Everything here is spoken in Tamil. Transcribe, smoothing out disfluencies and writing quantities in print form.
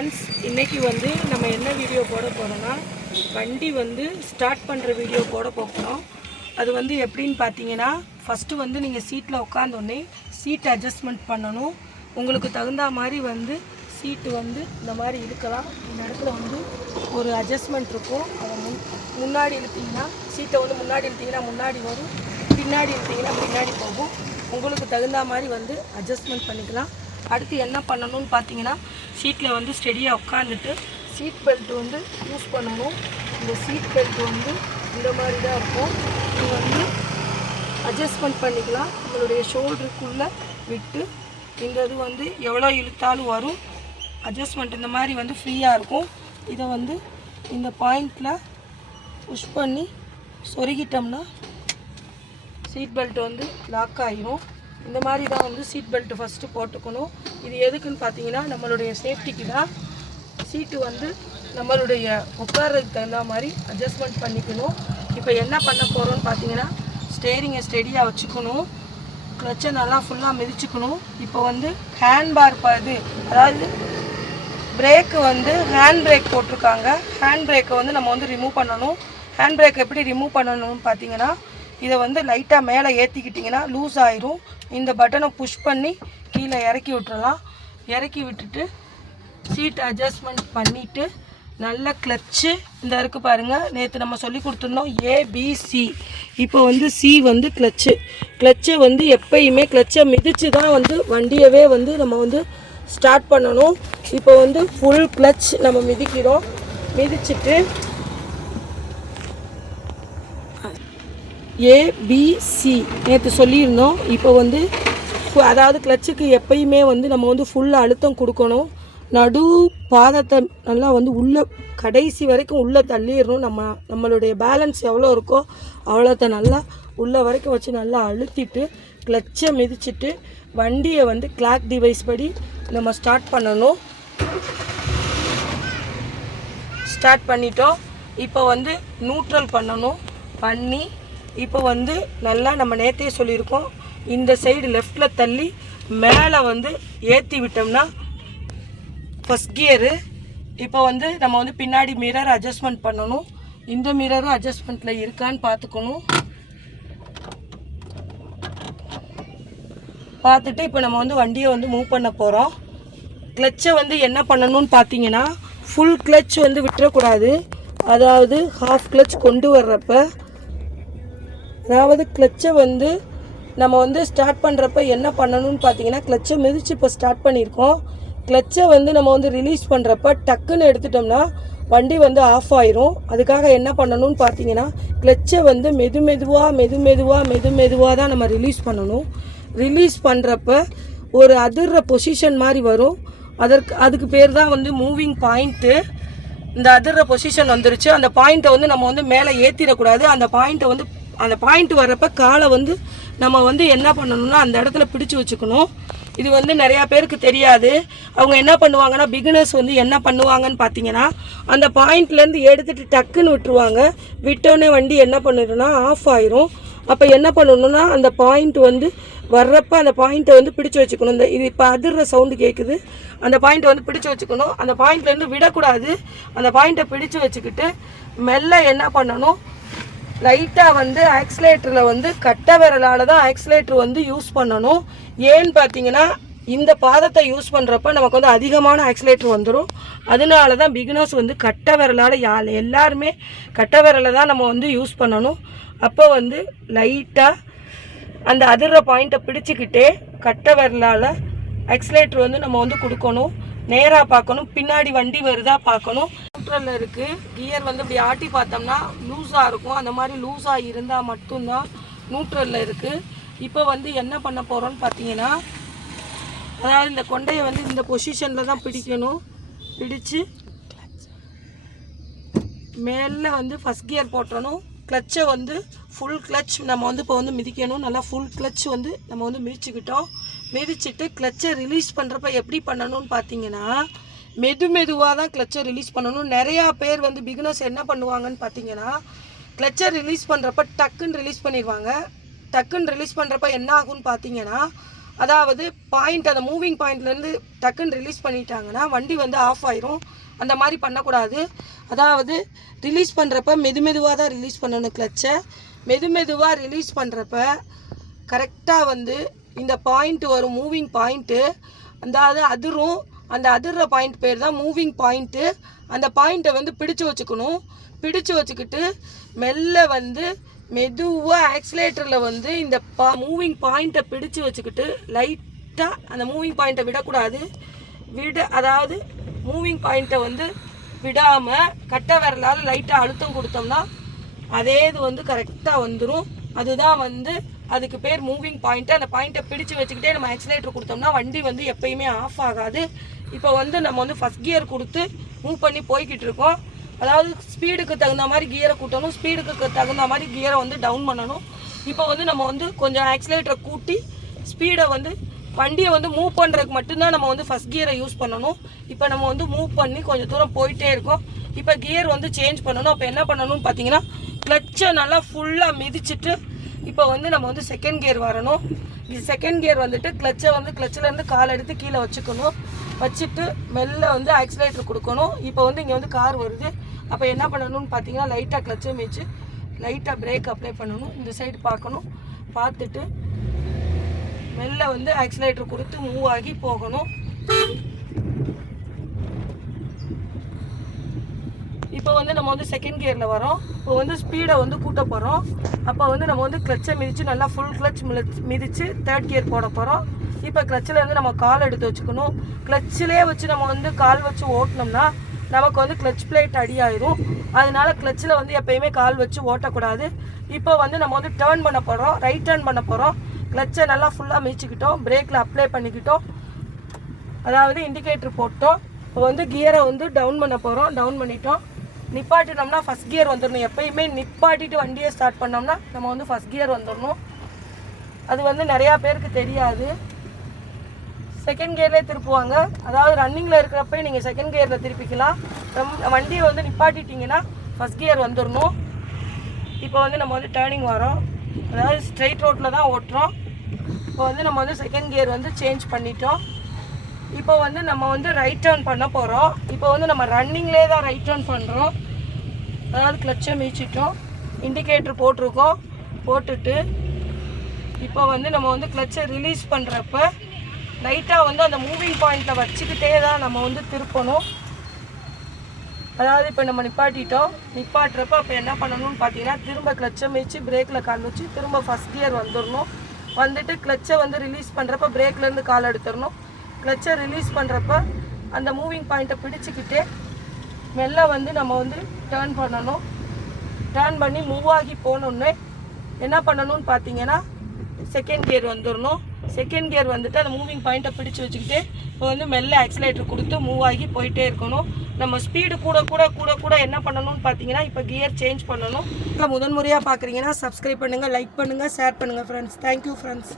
ஃப்ரெண்ட்ஸ், இன்றைக்கி வந்து நம்ம என்ன வீடியோ போட போகிறோன்னா, வண்டி வந்து ஸ்டார்ட் பண்ணுற வீடியோ போட போகிறோம். அது வந்து எப்படின்னு பார்த்தீங்கன்னா, ஃபஸ்ட்டு வந்து நீங்கள் சீட்டில் உட்காந்தோடனே சீட் அட்ஜஸ்ட்மெண்ட் பண்ணணும். உங்களுக்கு தகுந்த மாதிரி வந்து சீட்டு வந்து இந்த மாதிரி இழுக்கலாம். இந்த இடத்துல வந்து ஒரு அட்ஜஸ்ட்மெண்ட் இருக்கும். அதை முன்னாடி இழுத்திங்கன்னா சீட்டை வந்து முன்னாடி இழுத்திங்கன்னா முன்னாடி வரும், பின்னாடி இழுத்திங்கன்னா பின்னாடி போகும். உங்களுக்கு தகுந்த மாதிரி வந்து அட்ஜஸ்ட்மெண்ட் பண்ணிக்கலாம். அடுத்து என்ன பண்ணணும்னு பார்த்தீங்கன்னா, சீட்டில் வந்து ஸ்டெடியாக உட்காந்துட்டு சீட் பெல்ட் வந்து யூஸ் பண்ணணும். இந்த சீட் பெல்ட் வந்து இந்த மாதிரி தான் இருக்கும். இது வந்து அட்ஜஸ்ட்மெண்ட் பண்ணிக்கலாம். உங்களுடைய ஷோல்டருக்குள்ளே விட்டு இந்த இது வந்து எவ்வளோ இழுத்தாலும் வரும். அட்ஜஸ்ட்மெண்ட் இந்த மாதிரி வந்து ஃப்ரீயாக இருக்கும். இதை வந்து இந்த பாயிண்டில் புஷ் பண்ணி சொருகிட்டோம்னா சீட் பெல்ட் வந்து லாக் ஆகிடும். இந்த மாதிரி தான் வந்து சீட் பெல்ட்டு ஃபஸ்ட்டு போட்டுக்கணும். இது எதுக்குன்னு பார்த்தீங்கன்னா, நம்மளுடைய சேஃப்டிக்கு தான். சீட்டு வந்து நம்மளுடைய உட்கார்றதுக்கு தகுந்த மாதிரி அட்ஜஸ்ட்மெண்ட் பண்ணிக்கணும். இப்போ என்ன பண்ண போகிறோன்னு பார்த்தீங்கன்னா, ஸ்டேரிங்கை ஸ்டெடியாக வச்சுக்கணும், கிளச்சை நல்லா ஃபுல்லாக மிதிச்சுக்கணும். இப்போ வந்து ஹேண்ட் பார் இது அதாவது பிரேக்கு வந்து ஹேண்ட் பிரேக் போட்டிருக்காங்க. ஹேண்ட் பிரேக்கை வந்து நம்ம வந்து ரிமூவ் பண்ணணும். ஹேண்ட் பிரேக் எப்படி ரிமூவ் பண்ணணும்னு பார்த்தீங்கன்னா, இதை வந்து லைட்டாக மேலே ஏற்றிக்கிட்டிங்கன்னா லூஸ் ஆயிரும். இந்த பட்டனை புஷ் பண்ணி கீழே இறக்கி விட்டுறலாம். இறக்கி விட்டுட்டு சீட் அட்ஜஸ்ட்மெண்ட் பண்ணிவிட்டு நல்ல கிளச்சு இந்த இருக்குது பாருங்கள், நேற்று நம்ம சொல்லி கொடுத்துருந்தோம் ஏபிசி. இப்போ வந்து சி வந்து கிளச்சை வந்து எப்பயுமே கிளச்சை மிதித்து தான் வந்து வண்டியவே வந்து நம்ம வந்து ஸ்டார்ட் பண்ணணும். இப்போ வந்து ஃபுல் கிளச் நம்ம மிதிக்கிறோம். மிதிச்சுட்டு ஏபிசி நேற்று சொல்லியிருந்தோம். இப்போ வந்து அதாவது கிளச்சுக்கு எப்பயுமே வந்து நம்ம வந்து ஃபுல் அழுத்தம் கொடுக்கணும். நடு பாதத்தை நல்லா வந்து உள்ளே கடைசி வரைக்கும் உள்ளே தள்ளிடணும். நம்மளுடைய பேலன்ஸ் எவ்வளோ இருக்கோ அவ்வளோத்த நல்லா உள்ளே வரைக்கும் வச்சு நல்லா அழுத்திட்டு கிளச்சை மிதிச்சுட்டு வண்டியை வந்து கிளாக் டிவைஸ் படி நம்ம ஸ்டார்ட் பண்ணணும். ஸ்டார்ட் பண்ணிட்டோம். இப்போ வந்து நியூட்ரல் பண்ணி இப்போ வந்து நல்லா நம்ம நேற்றே சொல்லியிருக்கோம், இந்த சைடு லெஃப்டில் தள்ளி மேலே வந்து ஏற்றி விட்டோம்னா ஃபஸ்ட் கியரு. இப்போ வந்து நம்ம வந்து பின்னாடி மிரர் அட்ஜஸ்ட்மெண்ட் பண்ணணும். இந்த மிரரும் அட்ஜஸ்ட்மெண்ட்டில் இருக்கான்னு பார்த்துக்கணும். பார்த்துட்டு இப்போ நம்ம வந்து வண்டியை வந்து மூவ் பண்ண போகிறோம். கிளச்சை வந்து என்ன பண்ணணும்னு பார்த்தீங்கன்னா, ஃபுல் கிளச் வந்து விட்டுறக்கூடாது. அதாவது ஹாஃப் கிளச் கொண்டு வர்றப்ப, அதாவது கிளச்சை வந்து நம்ம வந்து ஸ்டார்ட் பண்ணுறப்ப என்ன பண்ணணும்னு பார்த்தீங்கன்னா, கிளச்சை மிதித்து இப்போ ஸ்டார்ட் பண்ணியிருக்கோம். கிளச்சை வந்து நம்ம வந்து ரிலீஸ் பண்ணுறப்ப டக்குன்னு எடுத்துட்டோம்னா வண்டி வந்து ஆஃப் ஆயிரும். அதுக்காக என்ன பண்ணணும்னு பார்த்தீங்கன்னா, கிளச்சை வந்து மெதுவாக தான் நம்ம ரிலீஸ் பண்ணணும். ரிலீஸ் பண்ணுறப்ப ஒரு அதிர்ற பொசிஷன் மாதிரி வரும். அதுக்கு பேர் தான் வந்து மூவிங் பாயிண்ட்டு. இந்த அதிர்ற பொசிஷன் வந்துருச்சு. அந்த பாயிண்ட்டை வந்து நம்ம வந்து மேலே ஏற்றிடக்கூடாது. அந்த பாயிண்ட் வர்றப்ப காலை வந்து நம்ம வந்து என்ன பண்ணணும்னா அந்த இடத்துல பிடிச்சி வச்சுக்கணும். இது வந்து நிறையா பேருக்கு தெரியாது. அவங்க என்ன பண்ணுவாங்கன்னா, பிகினர்ஸ் வந்து என்ன பண்ணுவாங்கன்னு பார்த்தீங்கன்னா, அந்த பாயிண்ட்லேருந்து எடுத்துகிட்டு டக்குன்னு விட்டுருவாங்க. விட்டோடனே வண்டி என்ன பண்ணிடும்னா ஆஃப் ஆயிரும். அப்போ என்ன பண்ணணும்னா, அந்த பாயிண்ட் வந்து வர்றப்ப அந்த பாயிண்ட்டை வந்து பிடிச்சி வச்சுக்கணும். இது இப்போ அதிர்ற சவுண்டு கேட்குது. அந்த பாயிண்ட்டை வந்து பிடிச்சி வச்சுக்கணும். அந்த பாயிண்ட்லேருந்து விடக்கூடாது. அந்த பாயிண்ட்டை பிடிச்சி வச்சுக்கிட்டு மெல்ல என்ன பண்ணணும், லைட்டாக வந்து ஆக்சிலேட்டரில் வந்து கட்டை விரலால் தான் ஆக்சிலேட்டர் வந்து யூஸ் பண்ணணும். ஏன்னு பார்த்தீங்கன்னா, இந்த பாதத்தை யூஸ் பண்ணுறப்ப நமக்கு வந்து அதிகமான ஆக்சிலேட்டர் வந்துடும். அதனால தான் பிகினர்ஸ் வந்து கட்டை விரலால் எல்லாருமே கட்டை விரலை தான் நம்ம வந்து யூஸ் பண்ணணும். அப்போ வந்து லைட்டாக அந்த அதிர்ற பாயிண்ட்டை பிடிச்சிக்கிட்டே கட்டை விரலால் ஆக்சிலேட்டர் வந்து நம்ம வந்து கொடுக்கணும். நேராக பார்க்கணும், பின்னாடி வண்டி வருதா பார்க்கணும். நியூட்ரலில் இருக்குது. கியர் வந்து இப்படி ஆட்டி பார்த்தோம்னா லூஸாக இருக்கும். அந்த மாதிரி லூஸாக இருந்தால் மட்டும்தான் நியூட்ரலில் இருக்குது. இப்போ வந்து என்ன பண்ண போகிறோன்னு பார்த்தீங்கன்னா, அதாவது இந்த கொண்டையை வந்து இந்த பொசிஷனில் தான் பிடிக்கணும். பிடிச்சு மேலே வந்து ஃபஸ்ட் கியர் போட்டணும். கிளச்சை வந்து ஃபுல் கிளச் நம்ம வந்து இப்போ வந்து மிதிக்கணும். நல்லா ஃபுல் கிளச் வந்து நம்ம வந்து மிதிச்சுக்கிட்டோம். மிதிச்சுட்டு கிளச்சை ரிலீஸ் பண்ணுறப்ப எப்படி பண்ணணும்னு பார்த்தீங்கன்னா, மெதுவாக தான் கிளச்சை ரிலீஸ் பண்ணணும். நிறையா பேர் வந்து பிகினர்ஸ் என்ன பண்ணுவாங்கன்னு பார்த்தீங்கன்னா, கிளச்சை ரிலீஸ் பண்ணுறப்ப டக்குன்னு ரிலீஸ் பண்ணிடுவாங்க. டக்குன்னு ரிலீஸ் பண்ணுறப்ப என்ன ஆகும்னு பார்த்தீங்கன்னா, அதாவது பாயிண்ட் அந்த மூவிங் பாயிண்ட்லேருந்து டக்குன்னு ரிலீஸ் பண்ணிட்டாங்கன்னா வண்டி வந்து ஆஃப் ஆயிரும். அந்த மாதிரி பண்ணக்கூடாது. அதாவது ரிலீஸ் பண்ணுறப்ப மெதுவாக தான் ரிலீஸ் பண்ணணும். கிளச்சை மெதுவாக ரிலீஸ் பண்ணுறப்ப கரெக்டாக வந்து இந்த பாயிண்ட் வரும், மூவிங் பாயிண்ட்டு. அதாவது அதிரும், அந்த அதிர்ற பாயிண்ட் பேர் தான் மூவிங் பாயிண்ட்டு. அந்த பாயிண்ட்டை வந்து பிடிச்சு வச்சுக்கணும். பிடிச்சு வச்சுக்கிட்டு மெல்ல வந்து மெதுவாக ஆக்சிலேட்டரில் வந்து இந்த மூவிங் பாயிண்ட்டை பிடிச்சு வச்சுக்கிட்டு லைட்டாக அந்த மூவிங் பாயிண்ட்டை விடக்கூடாது. அதாவது மூவிங் பாயிண்ட்டை வந்து விடாமல் கட்டை விரலால் லைட்டாக அழுத்தம் கொடுத்தோம்னா அதே இது வந்து கரெக்டாக வந்துடும். அதுதான் வந்து அதுக்கு பேர் மூவிங் பாயிண்ட்டு. அந்த பாயிண்ட்டை பிடிச்சு வச்சுக்கிட்டே நம்ம ஆக்சிலேட்டர் கொடுத்தோம்னா வண்டி வந்து எப்பயுமே ஆஃப் ஆகாது. இப்போ வந்து நம்ம வந்து ஃபஸ்ட் கியர் கொடுத்து மூவ் பண்ணி போய்கிட்டு இருக்கோம். அதாவது ஸ்பீடுக்கு தகுந்த மாதிரி கியரை கூட்டணும், ஸ்பீடுக்கு தகுந்த மாதிரி கியரை வந்து டவுன் பண்ணணும். இப்போ வந்து நம்ம வந்து கொஞ்சம் ஆக்சிலேட்டரை கூட்டி ஸ்பீடை வந்து வண்டியை வந்து மூவ் பண்ணுறதுக்கு மட்டும்தான் நம்ம வந்து ஃபஸ்ட் கியரை யூஸ் பண்ணணும். இப்போ நம்ம வந்து மூவ் பண்ணி கொஞ்சம் தூரம் போயிட்டே இருக்கோம். இப்போ கியர் வந்து சேஞ்ச் பண்ணணும். அப்போ என்ன பண்ணணும்னு பார்த்தீங்கன்னா கிளச்சை நல்லா ஃபுல்லாக மிதிச்சுட்டு இப்போ வந்து நம்ம வந்து செகண்ட் கியர் வரணும். இது செகண்ட் கியர் வந்துட்டு கிளச்சை வந்து கிளச்சிலேருந்து கால் எடுத்து கீழே வச்சுக்கணும். வச்சுட்டு மெல்ல வந்து ஆக்சிலேட்டர் கொடுக்கணும். இப்போ வந்து இங்கே வந்து கார் வருது. அப்போ என்ன பண்ணணும்னு பார்த்தீங்கன்னா லைட்டாக கிளச்சை மிதிச்சு லைட்டாக பிரேக் அப்ளை பண்ணணும். இந்த சைடு பார்க்கணும். பார்த்துட்டு மெல்ல வந்து ஆக்சிலேட்டர் கொடுத்து மூவ் ஆகி போகணும். இப்போ வந்து நம்ம வந்து செகண்ட் கியரில் வரோம். இப்போ வந்து ஸ்பீடை வந்து கூட்ட போகிறோம். அப்போ வந்து நம்ம வந்து கிளச்சை மிதித்து நல்லா ஃபுல் கிளச் மிதித்து தேர்ட் கியர் போட போகிறோம். இப்போ கிளச்சில் வந்து நம்ம கால் எடுத்து வச்சுக்கணும். கிளச்சிலே வச்சு நம்ம வந்து கால் வச்சு ஓட்டினோம்னா நமக்கு வந்து கிளச் பிளேட் அடியாயிரும். அதனால கிளச்சில் வந்து எப்பயுமே கால் வச்சு ஓட்டக்கூடாது. இப்போ வந்து நம்ம வந்து டேர்ன் பண்ண போகிறோம், ரைட் டேர்ன் பண்ண போகிறோம். கிளச்சை நல்லா ஃபுல்லாக மிதிச்சுக்கிட்டோம், பிரேக்கில் அப்ளை பண்ணிக்கிட்டோம், அதாவது இண்டிகேட்டர் போட்டோம். இப்போ வந்து கியரை வந்து டவுன் பண்ண போகிறோம். டவுன் பண்ணிட்டோம். நிப்பாட்டினோம்னா ஃபஸ்ட் கியர் வந்துடணும். எப்பயுமே நிப்பாட்டிட்டு வண்டியை ஸ்டார்ட் பண்ணோம்னா நம்ம வந்து ஃபஸ்ட் கியர் வந்துடணும். அது வந்து நிறையா பேருக்கு தெரியாது. செகண்ட் கியர்லேயே திருப்புவாங்க. அதாவது ரன்னிங்கில் இருக்கிறப்ப நீங்கள் செகண்ட் கியரில் திருப்பிக்கலாம். வண்டியை வந்து நிப்பாட்டிட்டிங்கன்னா ஃபஸ்ட் கியர் வந்துடணும். இப்போ வந்து நம்ம வந்து டேர்னிங் வரோம். அதாவது ஸ்ட்ரெயிட் ரோட்டில் தான் ஓட்டுறோம். இப்போ வந்து நம்ம வந்து செகண்ட் கியர் வந்து சேஞ்ச் பண்ணிட்டோம். இப்போ வந்து நம்ம வந்து ரைட் டேர்ன் பண்ண போகிறோம். இப்போ வந்து நம்ம ரன்னிங்லேயே தான் ரைட் டேர்ன் பண்ணுறோம். அதாவது கிளச்சை மிதிச்சிட்டோம், இண்டிகேட்டர் போட்டிருக்கோம். போட்டுட்டு இப்போ வந்து நம்ம வந்து கிளச்சை ரிலீஸ் பண்ணுறப்ப லைட்டாக வந்து அந்த மூவிங் பாயிண்ட்டில் வச்சுக்கிட்டே தான் நம்ம வந்து திருப்பணும். அதாவது இப்போ நம்ம நிப்பாட்டிட்டோம். நிப்பாட்டுறப்ப அப்போ என்ன பண்ணணும்னு பார்த்தீங்கன்னா திரும்ப கிளச்சை மிதிச்சு பிரேக்கில் கால் வச்சு திரும்ப ஃபஸ்ட் கியர் வந்துடணும். வந்துட்டு கிளச்சை வந்து ரிலீஸ் பண்ணுறப்ப பிரேக்லேருந்து கால் எடுத்துடணும். கிளச்சை ரிலீஸ் பண்ணுறப்ப அந்த மூவிங் பாயிண்ட்டை பிடிச்சிக்கிட்டே மெல்ல வந்து நம்ம வந்து டேர்ன் பண்ணணும். டேர்ன் பண்ணி மூவ் ஆகி போனோன்னே என்ன பண்ணணும்னு பார்த்தீங்கன்னா செகண்ட் கியர் வந்துடணும். செகண்ட் கியர் வந்துட்டு அந்த மூவிங் பாயிண்ட்டை பிடிச்சி வச்சுக்கிட்டு இப்போ வந்து மெல்ல ஆக்சிலேட்டர் கொடுத்து மூவ் ஆகி போயிட்டே இருக்கணும். நம்ம ஸ்பீடு கூட என்ன பண்ணணும்னு பார்த்தீங்கன்னா இப்போ கியர் சேஞ்ச் பண்ணணும். இப்போ முதன்முறையாக பார்க்குறீங்கன்னா சப்ஸ்கிரைப் பண்ணுங்கள், லைக் பண்ணுங்கள், ஷேர் பண்ணுங்கள் ஃப்ரெண்ட்ஸ். Thank you friends.